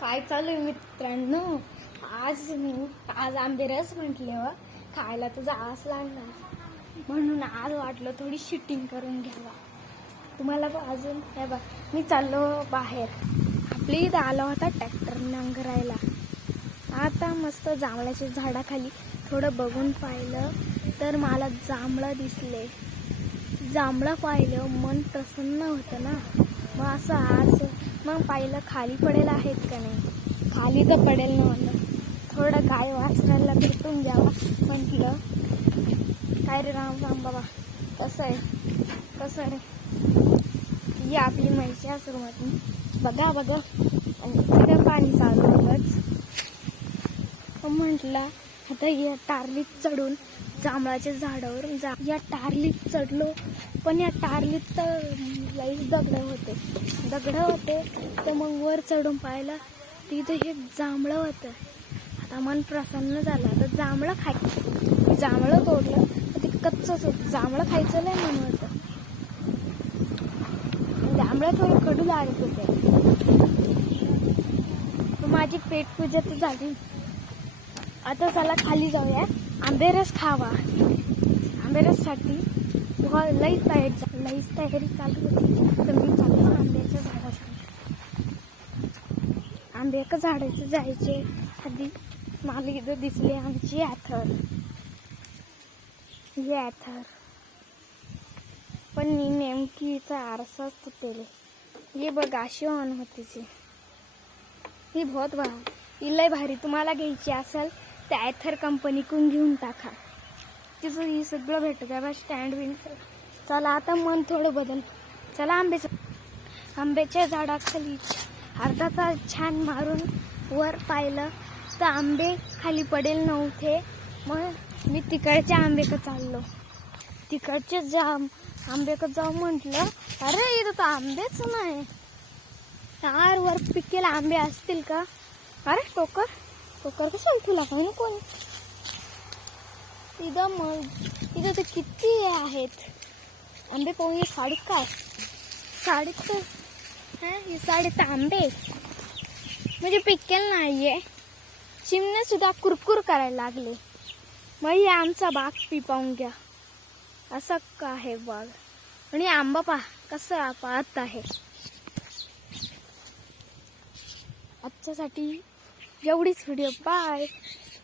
काय चालू आहे मित्रांनो? आज आंबे रस म्हटले खायला तुझा आस लागणार म्हणून आज वाटलं थोडी शूटिंग करून घ्यावा तुम्हाला. अजून हे बघ, मी चाललो बाहेर. आपली इथं आला होता ट्रॅक्टर नांगरायला. आता मस्त जांभळाच्या झाडाखाली थोडं बघून पाहिलं तर मला जांभळं दिसले. जांभळं पाहिलं मन प्रसन्न होतं ना. मग असं आज मग पाहिलं खाली पडेल आहेत का नाही. खाली तर पडेल ना. म्हणलं थोडं गाय वासराला भेटून द्यावा म्हटलं. काय रे राम बाबा, कसं रे ही आपली म्हैशी सुरुवात बघा आणि इकडे पाणी चालू होतच. म्हटलं आता या टारलीत चढून जांभळाच्या झाडावर या टारलीत चढलो. पण या टारलीत तर लईच दगड होते तर मग वर चढून पाहिलं तिथं हे जांभळं होतं. आता मन प्रसन्न झालं. आता जांभळं तोडलं तर ते कच्चंच होतं. जांभळं खायचं नाही म्हणून होतं. जांभळं थोडं कडू लागत होते. माझी पेटपूजा तर झाली. आता चला खाली जाऊया, आंबेरस खावा. आंबेरससाठी लईच तयारी चालू होती. तर मी चाललो आंब्याच्या झाडाकडे. आंब्याच्या झाडाचे जायचे आधी मला इथं दिसली आमची ॲथर. पण मी नेमकी हिचा आरसाच तुटेल. हे बघ अशी ऑन होतीची. ही ही लय भारी. तुम्हाला घ्यायची असेल तर ॲथर कंपनीकडून घेऊन टाका. तिचं ही सगळं भेटत आहे. Stand bind. चला आता मन थोडं बदल. चला आंब्याच्या झाडाखाली अर्धा तास छान मारून वर पाहिलं तर आंबे खाली पडेल नव्हते. मग मी तिकडच्या आंबेकडे चाललो. तिकडचे आंबेकडे जाऊ म्हटलं, अरे इथं तर आंबेच नाही यार. वर पिकेला आंबे असतील का? अरे टोकर कशाला तुला काही कोण इथं तर किती आहेत आंबे. पाहून साडीत ही साडीत आंबे म्हणजे पिकेल नाहीये. चिमणे सुद्धा कुरकुर करायला लागले. मग हे आमचा बाग पिपावून घ्या. असं का आहे बाग. आणि आंबा पहा कसं पाहत आहे. आजच्यासाठी एवढीच व्हिडिओ. बाय.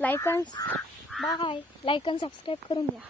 लाईक आणि सबस्क्राईब करून द्या.